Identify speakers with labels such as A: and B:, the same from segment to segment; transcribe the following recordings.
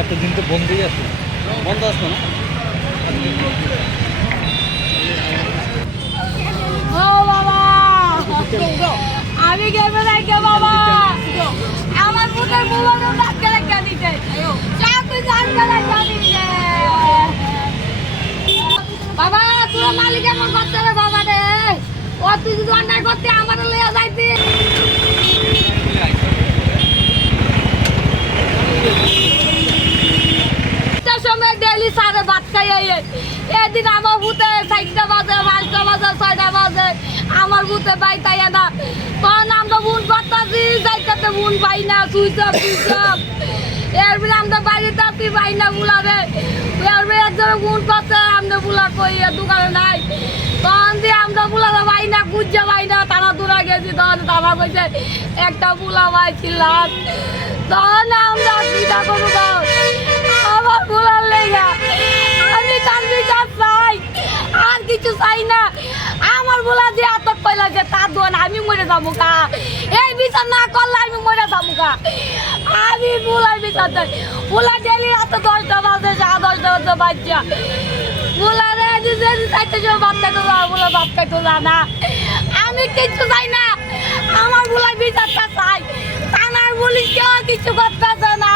A: এতদিন তো বন্ধই আছে।
B: বন্ধ আসতো না
C: আমি গেবে কে বাবা! আমার পুতের বুবানো ডাক্তার একটা দিতে। চাকরি একটা দিতে। বাবা, তোর মালিক এমন করতে রে বাবা রে ও, তুই যদি অন্যায় করতে, আমার লইয়া যাইতি। সাড়ে ভাত খাই এদিন আমার ভূতে চারটা বাজে, পাঁচটা বাজে, ছয়টা বাজে। আমার ভূতে বাই তাই না তখন আমরা বুন করতেছি যাইতে বুন পাই না সুইচ অফ সুইচ অফ এরপরে আমরা বাইরে তাতি পাই না বুলাবে। এরপরে একজন বুন করছে, আমরা বুলা কই দোকানে নাই। তখন দিয়ে আমরা বুলাতে পাই না কুজ্জা পাই না, তারা দূরা গেছি, তখন তারা কইছে, একটা বুলা পাইছিলাম তখন আমরা চিন্তা করব আমার ভুলার লেগা আমি তার বিচার চাই আর কিছু চাই না। আমার ভোলা যে আতক পাইলা যে তার দোয়ান আমি মরে যাব কা এই বিচার না করলে আমি মরে যাব কা আমি ভুলার বিচার চাই। ভুলা ডেলি এত দশটা বাজে যা দশটা ভুলা রে, যে চাইতে যে বাপ খাইতে যা না। আমি কিচ্ছু চাই না। আমার ভুলার বিচারটা চাই। থানার পুলিশ কেউ কিছু করতেছে না।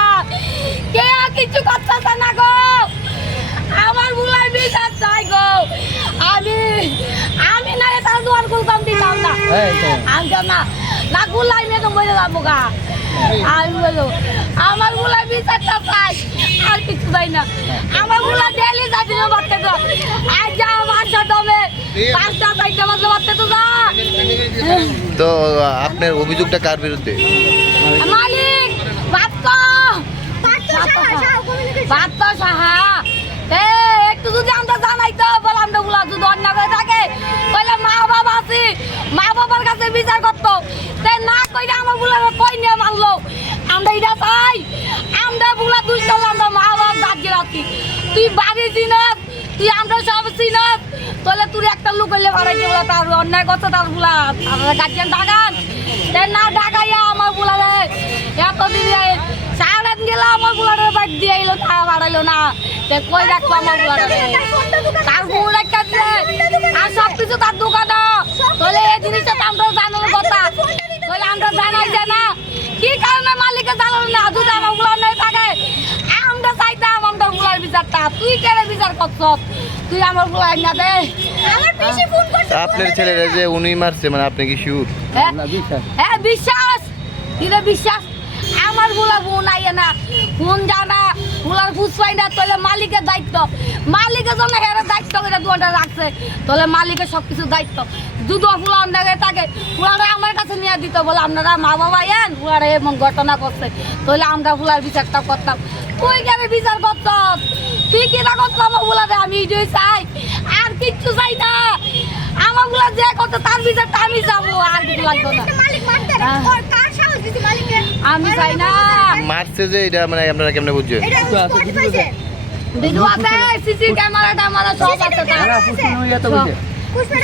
C: কেউ কিছু করতেছে না গো আমার বুলাই বিচার চাই গো আমি আমি না এটা দোয়ার খুলতাম দিতাম না
A: এই তো।
C: আমি তো না না গুলাই মেয়ে তো মরে যাব গা। আমি বলো আমার গুলাই বিচারটা চাই আর কিছু চাই না। আমারগুলা ডেলি না বাচ্চা তো। আজ যা বাচ্চা তবে পাঁচটা চারটা বাজে বাচ্চা তো যা
D: তো আপনার অভিযোগটা কার বিরুদ্ধে?
C: মালিক ভাত কো ভাত তো সাহা। মা বাবার কাছে বিচার করতো। তে না কইলে আমার বুলা কই নিয়ে মারলো? আমরা এটা চাই। আমরা বুলা দুই সাল আমরা মা বাবা দাঁড়িয়ে রাখি। তুই বাড়ি চিনত তুই আমরা সব চিনত তাহলে তুই একটা লোক হইলে ভাড়াইতে বলে, তার অন্যায় করছে তার বুলা। আমরা গার্জিয়ান ডাকান তে না ডাকাইয়া আমার বুলা এতদিন সারা দিন গেলে আমার বুলারে বাইক দিয়ে এলো তা বাড়াইলো না। তে কই রাখব আমার বুলারে? তার গুণ একটা আর সব কিছু তার দোকানে তাহলে এই জিনিসটা তো আমরা জানার কথা তাহলে আমরা জানাই যে না কি কারণে মালিকে জানালো না যদি আমার বুলার নেই থাকে আমরা চাইতাম আমরা বুলার বিচারটা তুই কেড়ে বিচার করছ তুই আমার না দে। আমার বেশি ফোন
D: আপনার ছেলেরা যে উনি মারছে মানে আপনি কি শিউর
C: হ্যাঁ
A: বিশ্বাস।
C: হ্যাঁ বিশ্বাস বিশ্বাস? আমার বুলা বোন আইয়ে না। ফোন জানা বুলার বুঝ পাই না তাহলে মালিকের দায়িত্ব। মালিকের জন্য হেরে দায়িত্ব করে দোকানটা রাখছে। তাহলে মালিকের সব কিছু দায়িত্ব দুধ ফুলা থাকে ফুলারা আমার কাছে নিয়ে দিত বলে আপনারা মা বাবা এন ফুলারা এমন ঘটনা করছে। তাহলে আমরা ফুলার বিচারটা করতাম। তুই কেন বিচার করত তুই কিনা করতো আমার ফুলারে আমি এইটাই চাই। আর কিচ্ছু চাই না। আমার ফুলা যে করতো তার বিচারটা আমি যাব আর কিছু লাগতো না। আমি চাই না।
D: মারছে যে এটা মানে আপনারা কেমনে বুঝছেন
C: ভিডিও আছে সিসি ক্যামেরা ট্যামেরা সব আছে তার।
A: এত বুঝে।
C: পুষ্পা